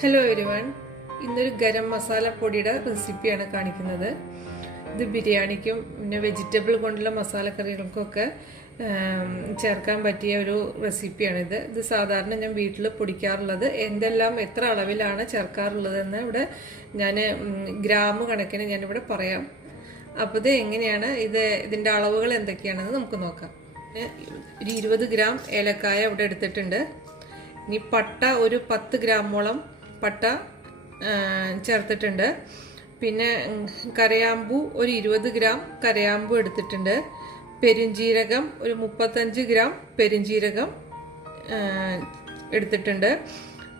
Hello everyone ഇന്നൊരു ഗരം മസാല പൊടിയുടെ റെസിപ്പിയാണ് കാണിക്കുന്നത്. ഇത് ബിരിയാണിക്കും പിന്നെ വെജിറ്റബിൾ കൊണ്ടുള്ള മസാലക്കറികൾക്കൊക്കെ കറികൾക്കൊക്കെ ചേർക്കാൻ പറ്റിയ ഒരു റെസിപ്പിയാണിത് ഇത് സാധാരണ ഞാൻ വീട്ടിൽ പൊടിക്കാറുള്ളത് എന്തെല്ലാം എത്ര അളവിലാണ് ചേർക്കാറുള്ളതെന്ന് ഇവിടെ ഞാൻ ഗ്രാം കണക്കിന് ഞാനിവിടെ പറയാം. അപ്പോൾ ഇത് എങ്ങനെയാണ് ഇത് ഇതിന്റെ അളവുകൾ എന്തൊക്കെയാണെന്ന് നമുക്ക് നോക്കാം. ഒരു ഇരുപത് ഗ്രാം ഏലക്കായ ഇവിടെ എടുത്തിട്ടുണ്ട്. ഇനി പട്ട ഒരു പത്ത് ഗ്രാമോളം പട്ട ചേർത്തിട്ടുണ്ട്. പിന്നെ കരയാമ്പു ഒരു ഇരുപത് ഗ്രാം കരയാമ്പു എടുത്തിട്ടുണ്ട്. പെരുംജീരകം ഒരു മുപ്പത്തഞ്ച് ഗ്രാം പെരുംജീരകം എടുത്തിട്ടുണ്ട്.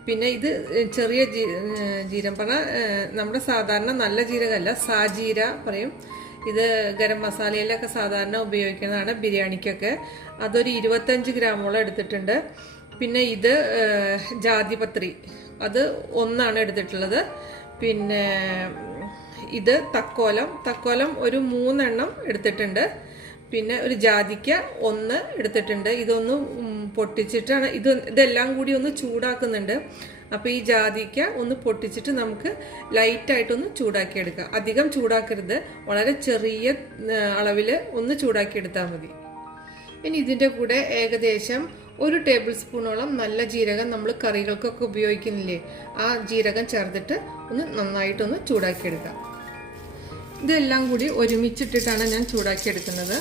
പിന്നെ ഇത് ചെറിയ ജീ ജീരം പറഞ്ഞാൽ നമ്മുടെ സാധാരണ നല്ല ജീരകമല്ല സാജീര പറയും. ഇത് ഗരം മസാലയിലൊക്കെ സാധാരണ ഉപയോഗിക്കുന്നതാണ് ബിരിയാണിക്കൊക്കെ. അതൊരു ഇരുപത്തഞ്ച് ഗ്രാമോളം എടുത്തിട്ടുണ്ട്. പിന്നെ ഇത് ജാതിപത്രി. അത് ഒന്നാണ് എടുത്തിട്ടുള്ളത്. പിന്നെ ഇത് തക്കോലം. തക്കോലം ഒരു മൂന്നെണ്ണം എടുത്തിട്ടുണ്ട്. പിന്നെ ഒരു ജാതിക്ക ഒന്ന് എടുത്തിട്ടുണ്ട്. ഇതൊന്ന് പൊട്ടിച്ചിട്ടാണ് ഇത് ഇതെല്ലാം കൂടി ഒന്ന് ചൂടാക്കുന്നുണ്ട്. അപ്പോൾ ഈ ജാതിക്ക ഒന്ന് പൊട്ടിച്ചിട്ട് നമുക്ക് ലൈറ്റായിട്ടൊന്ന് ചൂടാക്കി എടുക്കാം അധികം ചൂടാക്കരുത്. വളരെ ചെറിയ അളവിൽ ഒന്ന് ചൂടാക്കിയെടുത്താൽ മതി. ഇനി ഇതിന്റെ കൂടെ ഏകദേശം ഒരു ടേബിൾ സ്പൂണോളം നല്ല ജീരകം നമ്മൾ കറികൾക്കൊക്കെ ഉപയോഗിക്കുന്നില്ലേ? ആ ജീരകം ചേർത്തിട്ട് ഒന്ന് നന്നായിട്ടൊന്ന് ചൂടാക്കിയെടുക്കാം. ഇതെല്ലാം കൂടി ഒരുമിച്ചിട്ടിട്ടാണ് ഞാൻ ചൂടാക്കിയെടുക്കുന്നത്.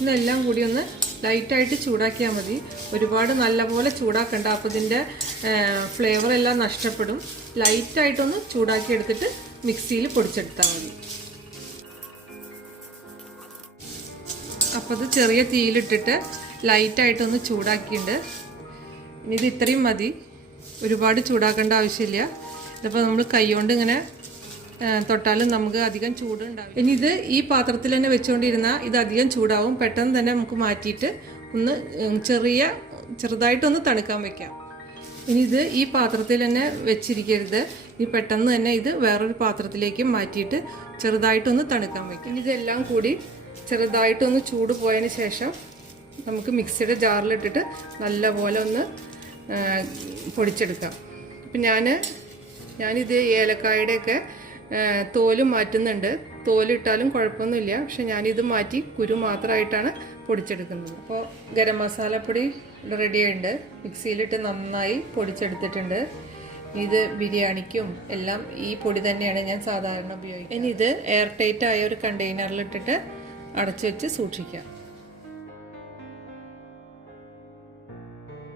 ഇതെല്ലാം കൂടി ഒന്ന് ലൈറ്റായിട്ട് ചൂടാക്കിയാൽ മതി. ഒരുപാട് നല്ലപോലെ ചൂടാക്കണ്ട. അപ്പോൾ ഇതിന്റെ ഫ്ലേവർ എല്ലാം നഷ്ടപ്പെടും. ലൈറ്റായിട്ടൊന്ന് ചൂടാക്കി എടുത്തിട്ട് മിക്സിയിൽ പൊടിച്ചെടുത്താൽ മതി. അപ്പോൾ അത് ചെറിയ തീയിലിട്ടിട്ട് ലൈറ്റായിട്ടൊന്ന് ചൂടാക്കിയിട്ടുണ്ട് ഇനി ഇത് ഇത്രയും മതി. ഒരുപാട് ചൂടാക്കേണ്ട ആവശ്യമില്ല. ഇതിപ്പോൾ നമ്മൾ കൈകൊണ്ട് ഇങ്ങനെ തൊട്ടാലും നമുക്ക് അധികം ചൂടുണ്ടാവും ഇനി ഇത് ഈ പാത്രത്തിൽ തന്നെ വെച്ചുകൊണ്ടിരുന്നാൽ ഇത് അധികം ചൂടാവും. പെട്ടെന്ന് തന്നെ നമുക്ക് മാറ്റിയിട്ട് ഒന്ന് ചെറിയ ചെറുതായിട്ടൊന്ന് തണുക്കാൻ വെക്കാം. ഇനി ഇത് ഈ പാത്രത്തിൽ തന്നെ വെച്ചിരിക്കരുത്. ഇനി പെട്ടെന്ന് തന്നെ ഇത് വേറൊരു പാത്രത്തിലേക്ക് മാറ്റിയിട്ട് ചെറുതായിട്ടൊന്ന് തണുക്കാൻ വെക്കാം. ഇനി ഇതെല്ലാം കൂടി ചെറുതായിട്ടൊന്ന് ചൂട് പോയതിന് ശേഷം നമുക്ക് മിക്സിയുടെ ജാറിലിട്ടിട്ട് നല്ലപോലെ ഒന്ന് പൊടിച്ചെടുക്കാം. അപ്പം ഞാൻ ഞാനിത് ഏലക്കായുടെയൊക്കെ തോൽ മാറ്റുന്നുണ്ട്. തോലിട്ടാലും കുഴപ്പമൊന്നുമില്ല. പക്ഷെ ഞാനിത് മാറ്റി കുരു മാത്രമായിട്ടാണ് പൊടിച്ചെടുക്കുന്നത്. അപ്പോൾ ഗരം മസാലപ്പൊടി റെഡി ആയിട്ടുണ്ട്. മിക്സിയിലിട്ട് നന്നായി പൊടിച്ചെടുത്തിട്ടുണ്ട്. ഇത് ബിരിയാണിക്കും എല്ലാം ഈ പൊടി തന്നെയാണ് ഞാൻ സാധാരണ ഉപയോഗിക്കുന്നത് ഇനി ഇത് എയർ ടൈറ്റ് ആയ ഒരു കണ്ടെയ്നറിലിട്ടിട്ട് അടച്ചു വെച്ച് സൂക്ഷിക്കാം